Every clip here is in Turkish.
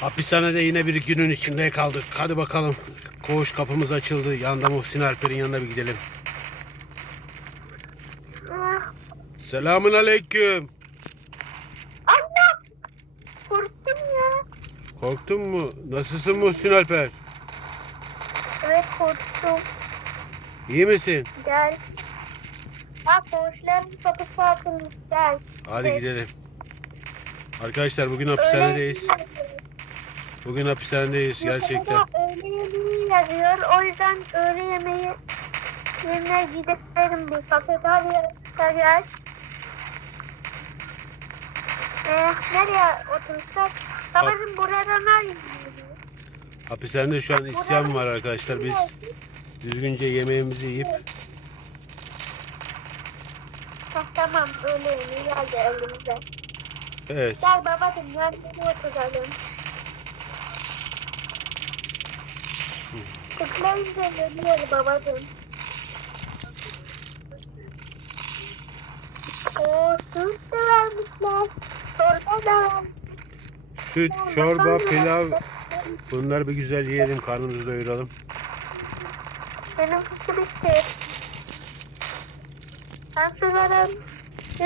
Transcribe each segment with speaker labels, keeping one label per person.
Speaker 1: Hapishanede yine bir günün içinde kaldık. Hadi bakalım. Koğuş kapımız açıldı. Yanda Muhsin Alper'in yanına bir gidelim. Selamun aleyküm.
Speaker 2: Anne! Korktum ya.
Speaker 1: Korktun mu? Nasılsın Muhsin Alper?
Speaker 2: Evet korktum.
Speaker 1: İyi misin?
Speaker 2: Gel. Bak koğuşların kapısı açılmış. Gel.
Speaker 1: Hadi gidelim. Arkadaşlar bugün hapishanedeyiz.
Speaker 2: yazıyor.
Speaker 1: Bugün hapishanedeyiz gerçekten.
Speaker 2: Burada Öğle yemeği yazıyor. O yüzden öğle yemeği yerine gidelim bir kafeterya gel. Ee, nereye otursak? Babacım buradan nereye
Speaker 1: Hapishanede şu an isyan var arkadaşlar. Biz düzgünce yemeğimizi yiyip
Speaker 2: Hah, tamam öğle yemeği geldi elimize.
Speaker 1: evet.
Speaker 2: Gel babacım yanına oturalım. Tıklayınca geliyor babacım. Oo, süt de vermişler. Çorba da vermişler.
Speaker 1: Süt, çorba, pilav bunları bir güzel yiyelim karnımızı doyuralım.
Speaker 2: Benim sütü bitti. Ben sularım.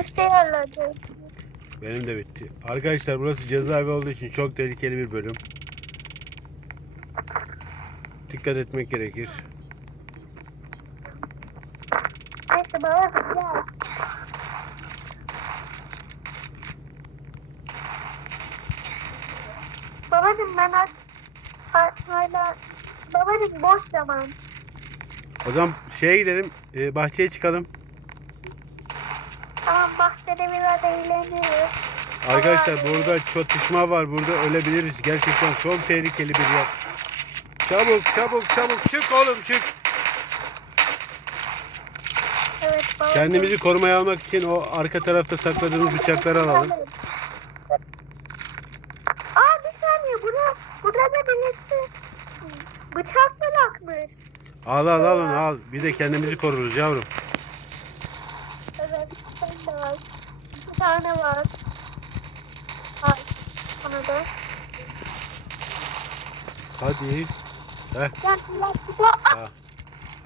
Speaker 2: Üste yerledim.
Speaker 1: Benim de bitti. Arkadaşlar burası cezaevi olduğu için çok tehlikeli bir bölüm. Dikkat etmek gerekir.
Speaker 2: Babacım ben Hala... Babacım boş zaman.
Speaker 1: O zaman şeye gidelim, e, bahçeye çıkalım.
Speaker 2: Tamam bahçede biraz eğleniyoruz.
Speaker 1: Arkadaşlar burada çatışma var. Burada ölebiliriz. Gerçekten çok tehlikeli bir yer. Çabuk çabuk çabuk çık oğlum çık.
Speaker 2: Evet babacım.
Speaker 1: Kendimizi korumaya almak için o arka tarafta sakladığımız bıçakları alalım.
Speaker 2: Aa bir saniye burada, burada birisi bıçak bırakmış.
Speaker 1: Al al al onu al. Bir de kendimizi koruruz yavrum.
Speaker 2: Evet sen de var. İki tane var. Ay sana da.
Speaker 1: Hadi. Heh. Ha.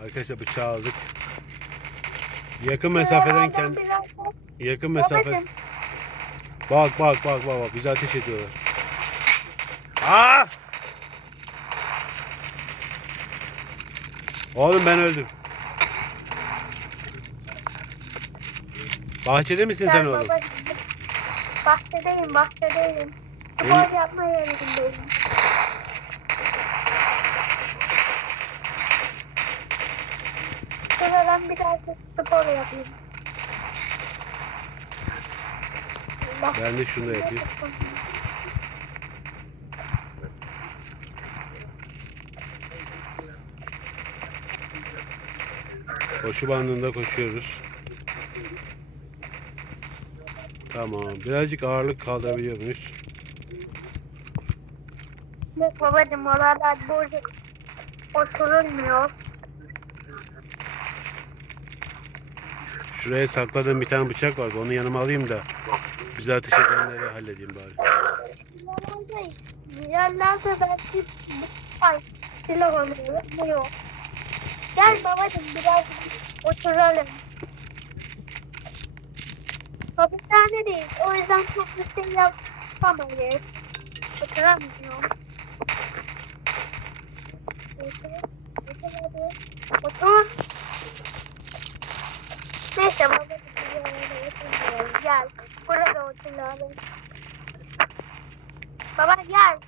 Speaker 1: Arkadaşlar bıçağı aldık. Yakın mesafeden kendi yakın mesafe. Bak bak bak bak bak bize ateş ediyorlar. Aa! Oğlum ben öldüm. Bahçede misin sen oğlum?
Speaker 2: Bahçedeyim bahçedeyim. Spor yapma yerindeyim. Şöyle ben biraz da spor yapayım. Bak.
Speaker 1: Ben de şunu da yapayım. Koşu bandında koşuyoruz. Tamam. Birazcık ağırlık kaldırabiliyor muyuz?
Speaker 2: Yok babacım oralar burada oturulmuyor.
Speaker 1: Şuraya sakladığım bir tane bıçak vardı. Onu yanıma alayım da bize ateş edenleri halledeyim bari.
Speaker 2: Yerlerde belki ay silah yok. Gel babacım biraz oturalım. Hapishanedeyiz. O yüzden çok bir şey yapamayız. Oturamıyorum. Otur. Otur. Otur. Neyse yere oturmayalım. Gel. Burada oturalım. Baba gel.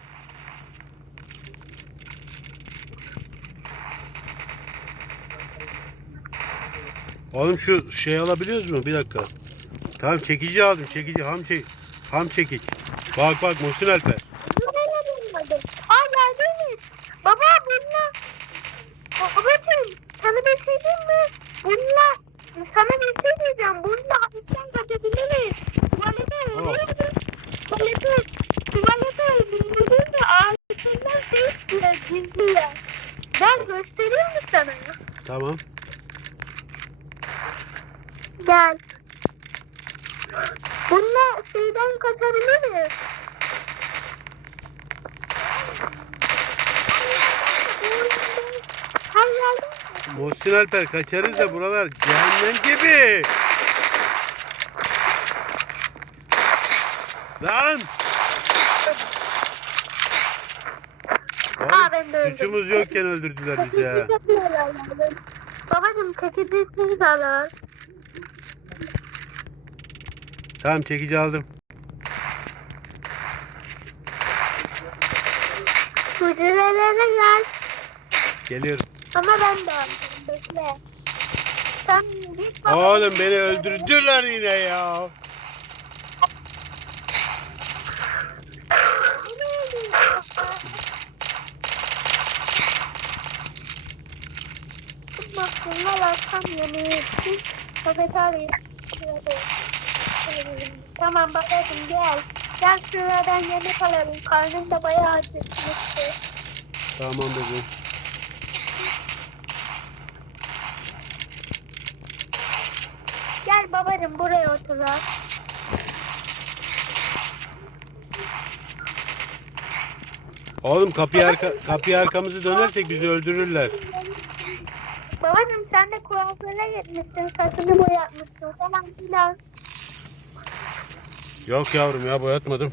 Speaker 1: Oğlum şu şey alabiliyoruz mu? Bir dakika. Tamam çekici aldım. Çekici ham çek ham çekiç. Bak bak Muhsin Alper.
Speaker 2: Aa geldiniz. Baba
Speaker 1: Tamam.
Speaker 2: Ben. Bununla şeyden kaçabilir miyiz?
Speaker 1: Her Muhsin Alper kaçarız da buralar cehennem gibi. Lan!
Speaker 2: Aa, ben de öldüm.
Speaker 1: Suçumuz yokken öldürdüler bizi ya.
Speaker 2: Çekici yapıyorlar yani. Babacım çekicisiz alır.
Speaker 1: Tamam çekici aldım.
Speaker 2: Hücrelere gel.
Speaker 1: Geliyorum.
Speaker 2: Ama ben de aldım. Bekle. Sen git baba.
Speaker 1: Oğlum beni öldürdüler yine ya.
Speaker 2: Bakımlar akşam yemeği için kafeterya. Tamam babacım gel. Gel şuradan yemek alalım. Karnım da bayağı acıkmıştı.
Speaker 1: Tamam bebeğim.
Speaker 2: Gel babacım buraya oturalım.
Speaker 1: Oğlum kapıyı arka kapıyı arkamızı dönersek bizi öldürürler.
Speaker 2: Babacım sen de kuaföre gitmişsin. Saçını boyatmışsın falan filan.
Speaker 1: Yok yavrum ya boyatmadım.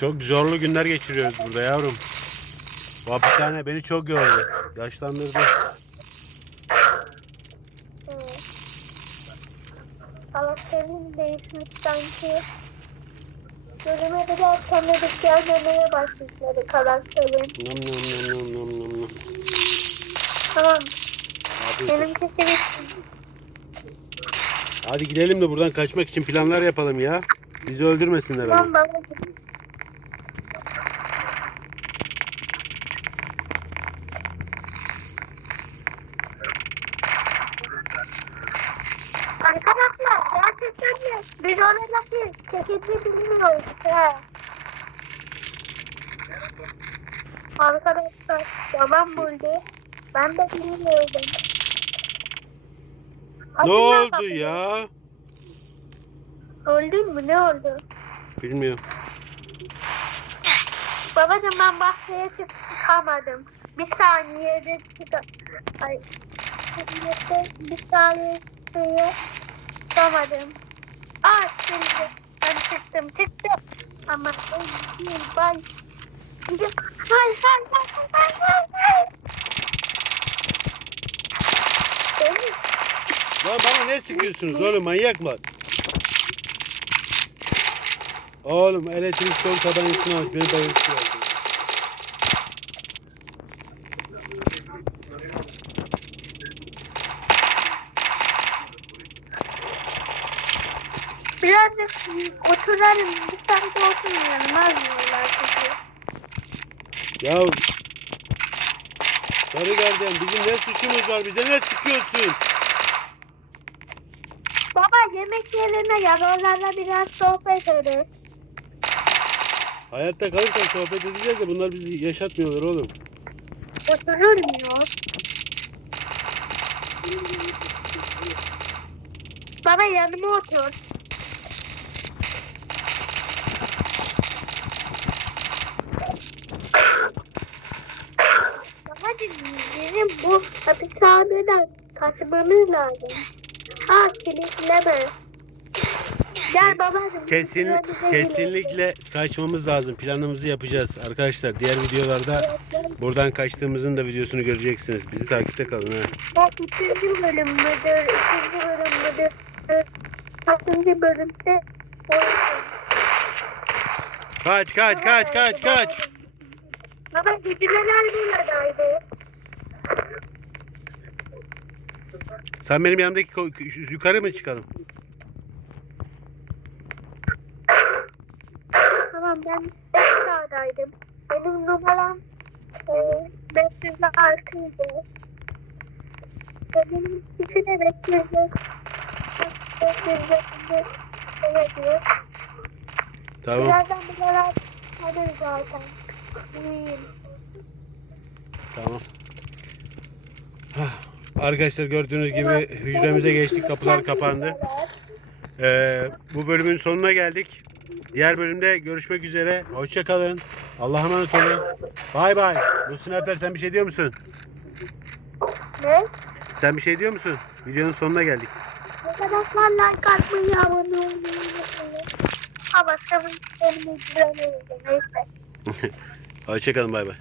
Speaker 1: Çok zorlu günler geçiriyoruz burada yavrum. Bu hapishane beni çok gördü. Yaşlandırdı.
Speaker 2: Karakterin değişmiş sanki. Gözüme biraz tanıdık gelmemeye başladı karakterin.
Speaker 1: Nam nam nam nam nam nam.
Speaker 2: Tamam.
Speaker 1: Afiyet olsun.
Speaker 2: Benimkisi bitti.
Speaker 1: Hadi gidelim de buradan kaçmak için planlar yapalım ya. Bizi öldürmesinler ama.
Speaker 2: Tamam babacığım. Arkadaşlar gerçekten mi? Biz oradaki çekici bilmiyoruz. He. Arkadaşlar babam buldu. Ben de bilmiyordum.
Speaker 1: Ne oldu ya?
Speaker 2: Öldün mü? Ne oldu?
Speaker 1: Bilmiyorum.
Speaker 2: Babacım ben bahçeye çık- çıkamadım. Bir saniyede çık... Ay. Bir saniyede çıkamadım. Aa şimdi ben çıktım çıktım. Ama ben. Hay hay hay hay hay hay. Beni
Speaker 1: Lan bana ne sıkıyorsunuz oğlum manyak mı? Oğlum elektrik şok tabancasını aç beni bayıltıyor.
Speaker 2: birazcık oturalım. Bir saatte oturmayalım. Almıyorlar çünkü.
Speaker 1: Ya Sarı gardiyan bizim ne suçumuz var bize ne sıkıyorsun?
Speaker 2: Baba yemek yerine yaralarla biraz sohbet ederiz.
Speaker 1: Hayatta kalırsak sohbet edeceğiz de bunlar bizi yaşatmıyorlar oğlum.
Speaker 2: Oturulmuyor. Baba yanıma otur. Babacım bizim bu hapishaneden kaçmamız lazım. Ha kilitleme. Gel babacım.
Speaker 1: Kesin, kesinlikle kaçmamız lazım. Planımızı yapacağız arkadaşlar. Diğer videolarda buradan kaçtığımızın da videosunu göreceksiniz. Bizi takipte kalın ha.
Speaker 2: O üçüncü bölüm müdür? İkinci bölüm müdür? Kaçıncı bölümde?
Speaker 1: Kaç kaç kaç kaç kaç.
Speaker 2: Baba geceler buradaydı.
Speaker 1: Sen benim yanımdaki yukarı mı çıkalım?
Speaker 2: Tamam ben Beşiktaş'taydım. Benim numaram e, 506'ydı. Benim ikisi de 500'lü. 500'lü. Evet diyor.
Speaker 1: Tamam.
Speaker 2: Birazdan buralar hadi zaten. İyiyim.
Speaker 1: Tamam. Arkadaşlar gördüğünüz gibi hücremize geçtik. Kapılar kapandı. Ee, bu bölümün sonuna geldik. Diğer bölümde görüşmek üzere. Hoşça kalın. Allah'a emanet olun. Bay bay. Muhsin Alper sen bir şey diyor musun?
Speaker 2: Ne?
Speaker 1: Sen bir şey diyor musun? Videonun sonuna geldik.
Speaker 2: Arkadaşlar like atmayı, abone olmayı unutmayın. Ha başka bir şey mi? Neyse.
Speaker 1: Hoşçakalın bay bay.